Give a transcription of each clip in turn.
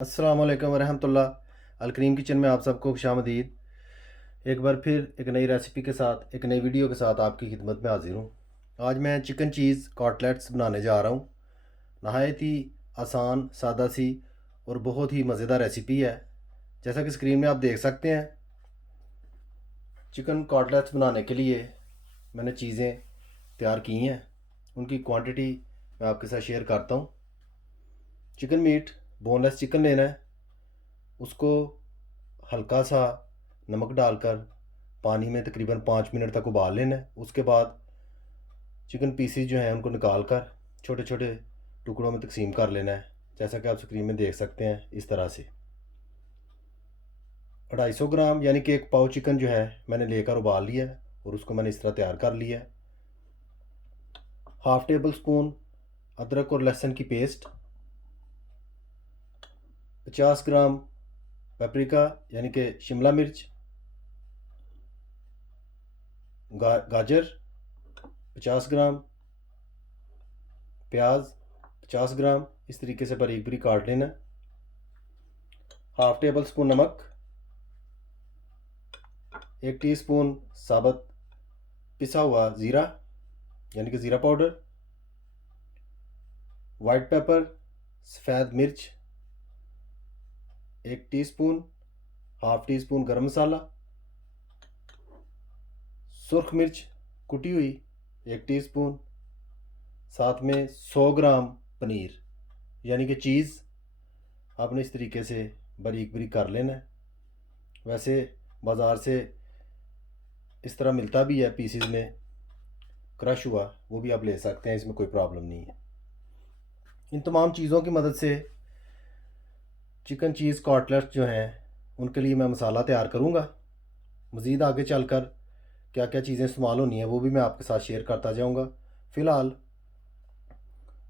अस्सलाम वालेकुम वरहमतुल्लाह। अलकरीम किचन में आप सबको खुशामदीद। एक बार फिर एक नई रेसिपी के साथ एक नई वीडियो के साथ आपकी खिदमत में हाजिर हूँ। आज मैं चिकन चीज़ कॉटलेट्स बनाने जा रहा हूँ। नहायत ही आसान, सादा सी और बहुत ही मज़ेदार रेसिपी है। जैसा कि स्क्रीन में आप देख सकते हैं, चिकन कॉटलेट्स बनाने के लिए मैंने चीज़ें तैयार की हैं। उनकी क्वांटिटी मैं आपके साथ शेयर करता हूँ। चिकन मीट, बोनलेस चिकन लेना है। उसको हल्का सा नमक डालकर पानी में तकरीबन 5 मिनट तक उबाल लेना है। उसके बाद चिकन पीसीज जो हैं उनको निकाल कर छोटे छोटे टुकड़ों में तकसीम कर लेना है। जैसा कि आप स्क्रीन में देख सकते हैं, इस तरह से 250 ग्राम यानी कि 1 पाव चिकन जो है मैंने लेकर उबाल लिया है और उसको मैंने इस तरह तैयार कर लिया है। हाफ़ टेबल स्पून अदरक और लहसुन की पेस्ट, 50 ग्राम पेपरिका यानी कि शिमला मिर्च, गाजर 50 ग्राम, प्याज 50 ग्राम, इस तरीके से बारीक बारीक काट लेना। हाफ़ टेबल स्पून नमक, 1 टीस्पून साबुत पिसा हुआ ज़ीरा यानी कि ज़ीरा पाउडर, वाइट पेपर सफ़ेद मिर्च 1 टीस्पून, हाफ़ टी स्पून गरम मसाला, सुर्ख मिर्च कुटी हुई 1 टीस्पून, साथ में 100 ग्राम पनीर यानी कि चीज़ आपने इस तरीके से बारीक बारीक कर लेना है। वैसे बाज़ार से इस तरह मिलता भी है पीसीज में क्रश हुआ, वो भी आप ले सकते हैं, इसमें कोई प्रॉब्लम नहीं है। इन तमाम चीज़ों की मदद से चिकन चीज़ कॉटलेट्स जो हैं उनके लिए मैं मसाला तैयार करूँगा। मज़ीद आगे चलकर क्या क्या चीज़ें इस्तेमाल होनी है वो भी मैं आपके साथ शेयर करता जाऊँगा। फ़िलहाल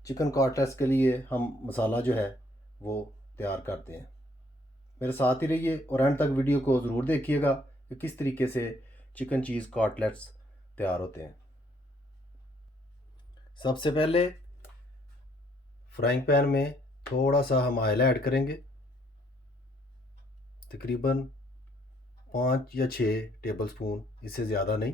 चिकन कॉटलेट्स के लिए हम मसाला जो है वो तैयार करते हैं। मेरे साथ ही रहिए और एंड तक वीडियो को ज़रूर देखिएगा कि किस तरीके से चिकन चीज़ कॉटलेट्स तैयार होते हैं। सबसे पहले फ्राइंग पैन में थोड़ा सा हम ऑयल ऐड करेंगे, तकरीबन 5 या 6 टेबल स्पून, इससे ज़्यादा नहीं।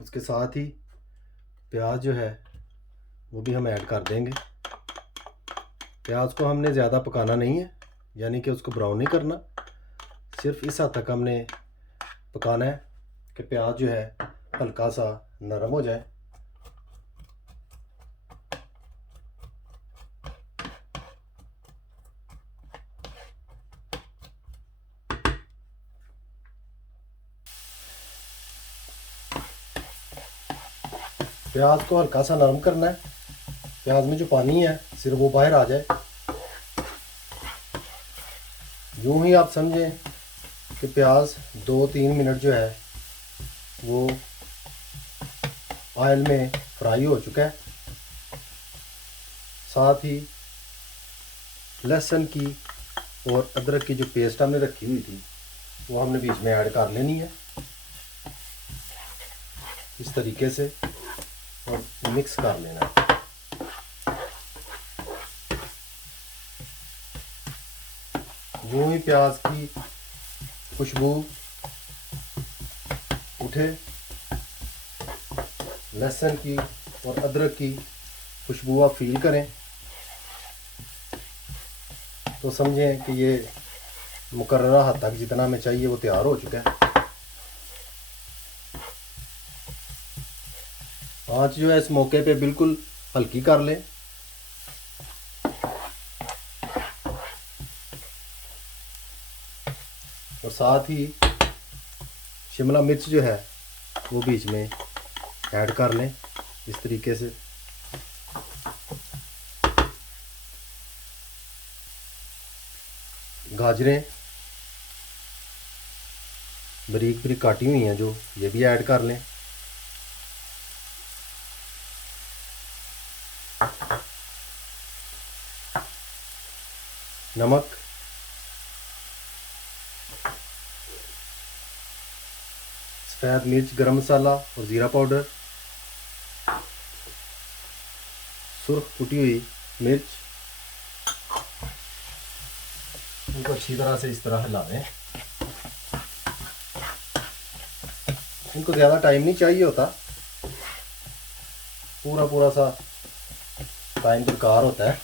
उसके साथ ही प्याज जो है वो भी हम ऐड कर देंगे। प्याज को हमने ज़्यादा पकाना नहीं है, यानी कि उसको ब्राउन नहीं करना, सिर्फ इस हद तक हमने पकाना है कि प्याज जो है हल्का सा नरम हो जाए। प्याज को हल्का सा नरम करना है, प्याज में जो पानी है सिर्फ वो बाहर आ जाए। यूं ही आप समझें कि प्याज 2-3 मिनट जो है वो ऑयल में फ्राई हो चुका है। साथ ही लहसुन की और अदरक की जो पेस्ट हमने रखी हुई थी वो हमने बीच में ऐड कर लेनी है इस तरीके से और मिक्स कर लेना है। यूं ही प्याज की खुशबू उठे, लहसुन की और अदरक की खुशबू आप फील करें तो समझें कि ये मुकर्ररा हद तक जितना हमें चाहिए वो तैयार हो चुका है। आँच जो है इस मौके पे बिल्कुल हल्की कर लें। और साथ ही शिमला मिर्च जो है वो बीच में ऐड कर लें इस तरीके से। गाजरें बारीक बारीक काटी हुई हैं जो, ये भी ऐड कर लें। नमक, सफ़ेद मिर्च, गरम मसाला और ज़ीरा पाउडर, सुर्ख कुटी हुई मिर्च, इनको अच्छी तरह से इस तरह हिला दें। इनको ज़्यादा टाइम नहीं चाहिए होता, पूरा पूरा सा टाइम दरकार होता है।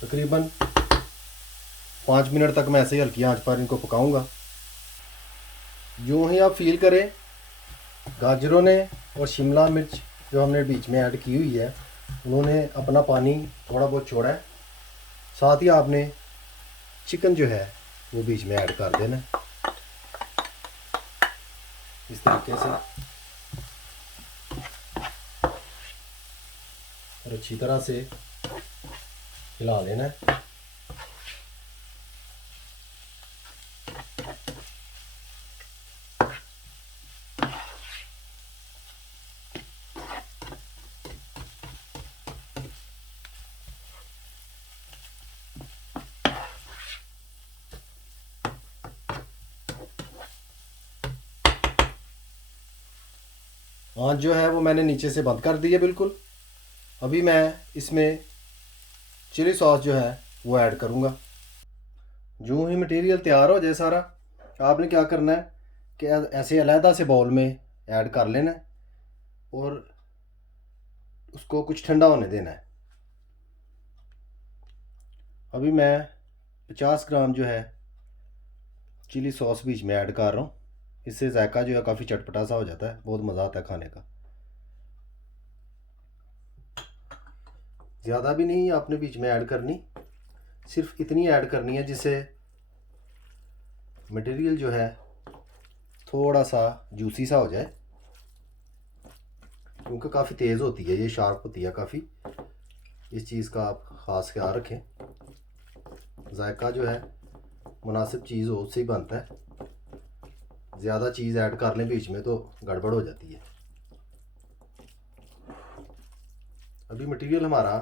तकरीबन 5 मिनट तक मैं ऐसे ही हल्की आंच पर इनको पकाऊंगा। यूँ ही आप फील करें गाजरों ने और शिमला मिर्च जो हमने बीच में ऐड की हुई है, उन्होंने अपना पानी थोड़ा बहुत छोड़ा है। साथ ही आपने चिकन जो है वो बीच में ऐड कर देना इस तरीके से, और अच्छी तरह से हिला लेना है। आंच जो है वो मैंने नीचे से बंद कर दी है बिल्कुल। अभी मैं इसमें चिली सॉस जो है वो ऐड करूँगा। यूँ ही मटेरियल तैयार हो जाए सारा, आपने क्या करना है कि ऐसे अलहदा से बाउल में ऐड कर लेना है और उसको कुछ ठंडा होने देना है। अभी मैं 50 ग्राम जो है चिली सॉस बीच में ऐड कर रहा हूँ। इससे जायका जो है काफ़ी चटपटा सा हो जाता है, बहुत मज़ा आता है खाने का। ज़्यादा भी नहीं आपने बीच में ऐड करनी, सिर्फ इतनी ऐड करनी है जिससे मटेरियल जो है थोड़ा सा जूसी सा हो जाए, क्योंकि काफ़ी तेज़ होती है ये, शार्प होती है काफ़ी। इस चीज़ का आप ख़ास ख्याल रखें, जायका जो है मुनासिब चीज़ हो उससे ही बनता है। ज़्यादा चीज़ ऐड कर लें बीच में तो गड़बड़ हो जाती है। अभी मटेरियल हमारा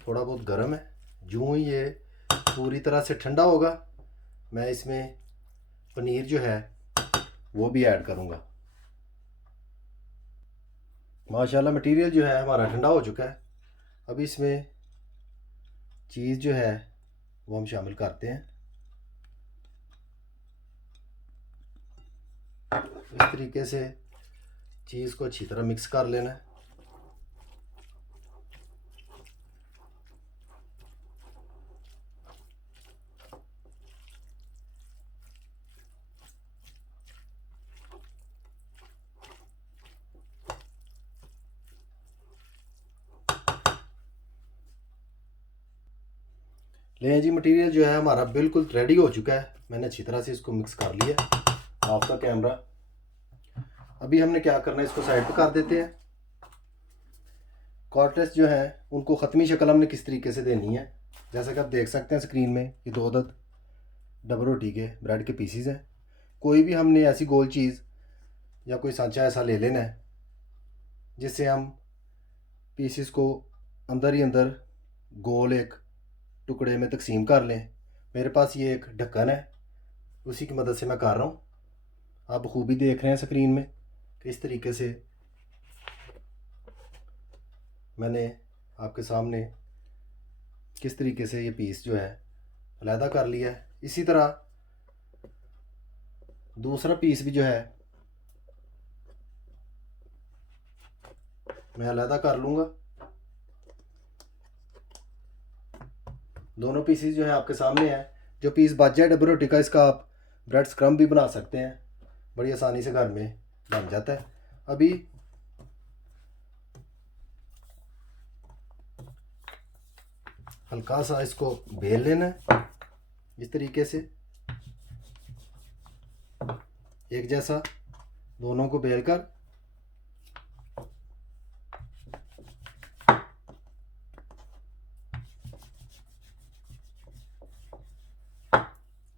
थोड़ा बहुत गर्म है। यूँ ही ये पूरी तरह से ठंडा होगा, मैं इसमें पनीर जो है वो भी ऐड करूँगा। माशाल्लाह मटेरियल जो है हमारा ठंडा हो चुका है। अब इसमें चीज़ जो है वो हम शामिल करते हैं। इस तरीके से चीज़ को अच्छी तरह मिक्स कर लेना है। लें जी, मटेरियल जो है हमारा बिल्कुल रेडी हो चुका है। मैंने अच्छी तरह से इसको मिक्स कर लिया ऑफ द कैमरा। अभी हमने क्या करना है, इसको साइड पर कर देते हैं। कॉर्नफ्लेक्स जो है उनको ख़त्मी शक्ल हमने किस तरीके से देनी है, जैसा कि आप देख सकते हैं स्क्रीन में, ये 2 अदद डबल रोटी के ब्रेड के पीसीज हैं। कोई भी हमने ऐसी गोल चीज़ या कोई सांचा ऐसा ले लेना है जिससे हम पीसीस को अंदर ही अंदर गोल एक टुकड़े में तकसीम कर लें। मेरे पास ये एक ढक्कन है, उसी की मदद से मैं कर रहा हूँ। आप खूबी देख रहे हैं स्क्रीन में कि इस तरीके से मैंने आपके सामने किस तरीके से ये पीस जो है अलहदा कर लिया है। इसी तरह दूसरा पीस भी जो है मैं अलहदा कर लूँगा। दोनों पीसीस जो है आपके सामने है। जो पीस बच जाए डबल रोटी का, इसका आप ब्रेड स्क्रम्ब भी बना सकते हैं, बड़ी आसानी से घर में बन जाता है। अभी हल्का सा इसको बेल लेना है इस तरीके से, एक जैसा दोनों को बेलकर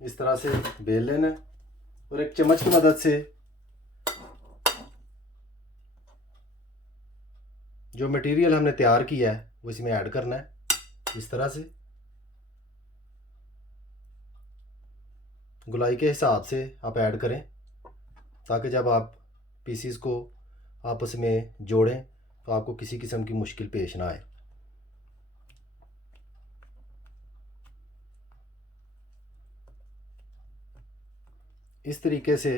इस तरह से बेल लेना है और एक चम्मच की मदद से जो मटेरियल हमने तैयार किया है वो इसमें ऐड करना है इस तरह से। गुलाई के हिसाब से आप ऐड करें, ताकि जब आप पीसीस को आपस में जोड़ें तो आपको किसी किस्म की मुश्किल पेश ना आए। इस तरीके से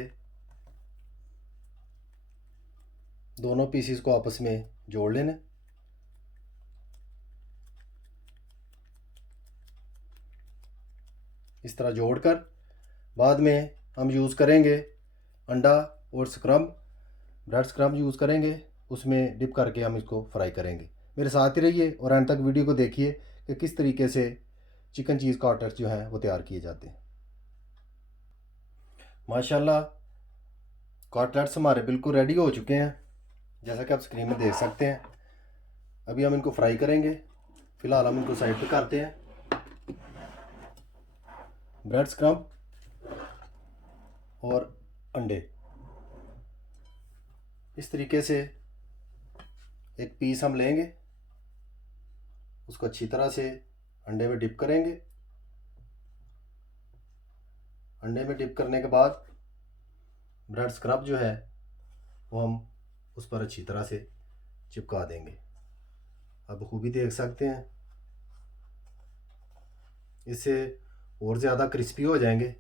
दोनों पीसीस को आपस में जोड़ लेना। इस तरह जोड़कर बाद में हम यूज़ करेंगे अंडा और स्क्रम्ब, ब्रेड स्क्रम्ब यूज़ करेंगे, उसमें डिप करके हम इसको फ्राई करेंगे। मेरे साथ ही रहिए और एंड तक वीडियो को देखिए कि किस तरीके से चिकन चीज़ कटलेट्स जो हैं वो तैयार किए जाते हैं। माशाल्लाह कटलेट्स हमारे बिल्कुल रेडी हो चुके हैं, जैसा कि आप स्क्रीन में देख सकते हैं। अभी हम इनको फ्राई करेंगे। फ़िलहाल हम इनको साइड पे करते हैं। ब्रेड स्क्रम्ब और अंडे, इस तरीके से एक पीस हम लेंगे, उसको अच्छी तरह से अंडे में डिप करेंगे। अंडे में डिप करने के बाद ब्रेड स्क्रब जो है वो हम उस पर अच्छी तरह से चिपका देंगे। आप खूबी देख सकते हैं, इससे और ज़्यादा क्रिस्पी हो जाएंगे।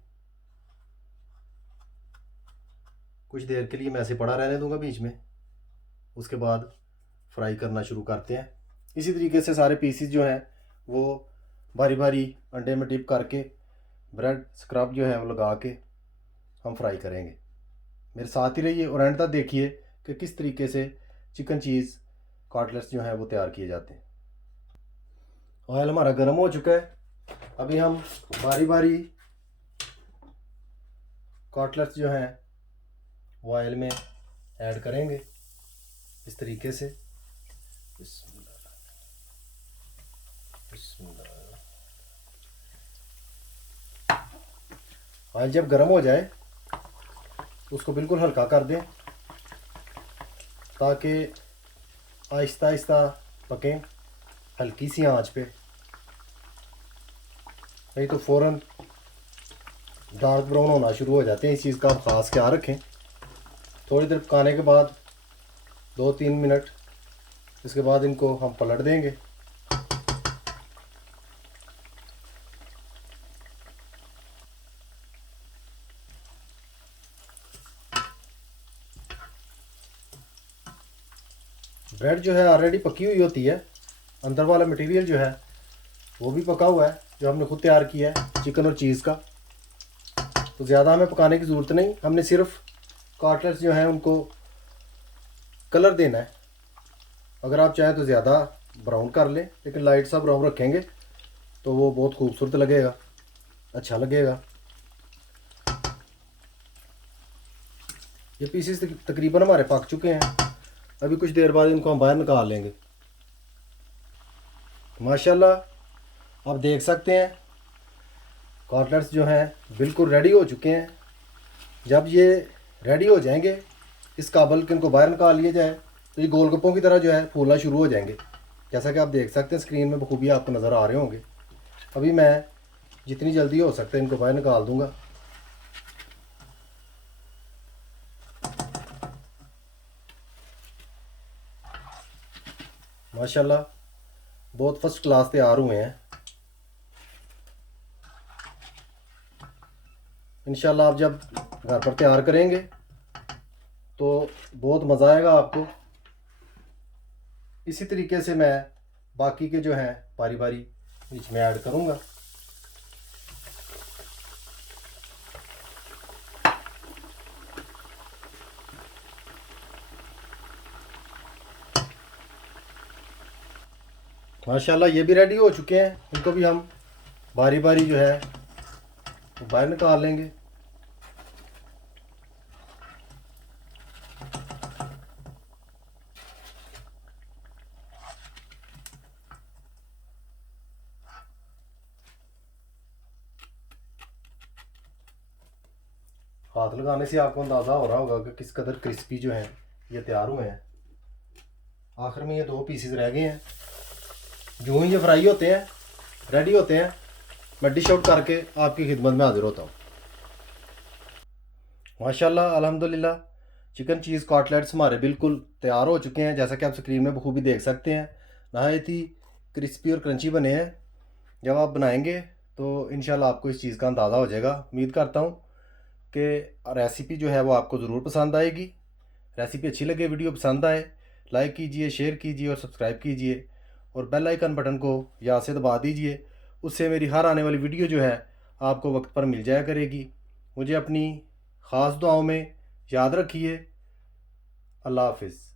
कुछ देर के लिए मैं ऐसे पड़ा रहने दूंगा बीच में, उसके बाद फ्राई करना शुरू करते हैं। इसी तरीके से सारे पीसीस जो हैं वो बारी बारी अंडे में डिप करके ब्रेड स्क्रब जो है वो लगा के हम फ्राई करेंगे। मेरे साथ ही रहिए और एंड तक देखिए कि किस तरीके से चिकन चीज़ कटलेट्स जो हैं वो तैयार किए जाते हैं। ऑयल हमारा गर्म हो चुका है। अभी हम बारी बारी कटलेट्स जो हैं वो ऑयल में ऐड करेंगे इस तरीके से। ऑयल जब गर्म हो जाए उसको बिल्कुल हल्का कर दें, ताकि आहिस्ता आहिस्ता पकें हल्की सी आंच पे, नहीं तो फ़ौरन डार्क ब्राउन होना शुरू हो जाते हैं। इस चीज़ का आप ख़ास ख्याल रखें। थोड़ी देर पकाने के बाद 2-3 मिनट, इसके बाद इनको हम पलट देंगे। ब्रेड जो है ऑलरेडी पकी हुई होती है, अंदर वाला मटेरियल जो है वो भी पका हुआ है, जो हमने खुद तैयार किया है चिकन और चीज़ का। तो ज़्यादा हमें पकाने की ज़रूरत नहीं, हमने सिर्फ कटलेट्स जो हैं उनको कलर देना है। अगर आप चाहें तो ज़्यादा ब्राउन कर लें, लेकिन लाइट सा ब्राउन रखेंगे तो वो बहुत खूबसूरत लगेगा, अच्छा लगेगा। ये पीसेस तकरीबन हमारे पक चुके हैं। अभी कुछ देर बाद इनको हम बाहर निकाल लेंगे। माशाल्लाह आप देख सकते हैं कटलेट्स जो हैं बिल्कुल रेडी हो चुके हैं। जब ये रेडी हो जाएंगे इस काबल के इनको बाहर निकाल लिया जाए तो ये गोलगप्पों की तरह जो है फूलना शुरू हो जाएंगे, जैसा कि आप देख सकते हैं स्क्रीन में बखूबी आपको नज़र आ रहे होंगे। अभी मैं जितनी जल्दी हो सकता है इनको बाहर निकाल दूंगा। माशाल्लाह बहुत फर्स्ट क्लास तैयार हुए हैं। इंशाल्लाह आप जब घर पर तैयार करेंगे तो बहुत मज़ा आएगा आपको। इसी तरीके से मैं बाकी के जो हैं बारी बारी बीच में ऐड करूँगा। माशाल्लाह ये भी रेडी हो चुके हैं, इनको भी हम बारी बारी जो है वो बाहर निकाल लेंगे। हाथ लगाने से आपको अंदाज़ा हो रहा होगा कि किस कदर क्रिस्पी जो हैं ये तैयार हुए हैं। आखिर में ये 2 पीसेस रह गए हैं। जो ही ये फ्राई होते हैं, रेडी होते हैं, मैं डिश आउट करके आपकी खिदमत में हाजिर होता हूँ। माशाल्लाह अल्हम्दुलिल्लाह चिकन चीज़ कॉटलेट्स हमारे बिल्कुल तैयार हो चुके हैं, जैसा कि आप स्क्रीन में बखूबी देख सकते हैं। नहायत ही क्रिस्पी और क्रंची बने हैं। जब आप बनाएंगे तो इंशाल्लाह आपको इस चीज़ का अंदाज़ा हो जाएगा। उम्मीद करता हूँ कि रेसिपी जो है वो आपको ज़रूर पसंद आएगी। रेसिपी अच्छी लगे, वीडियो पसंद आए, लाइक कीजिए, शेयर कीजिए और सब्सक्राइब कीजिए और बेल आइकन बटन को यहाँ से दबा दीजिए। उससे मेरी हर आने वाली वीडियो जो है आपको वक्त पर मिल जाया करेगी। मुझे अपनी ख़ास दुआओं में याद रखिए। अल्लाह हाफिज़।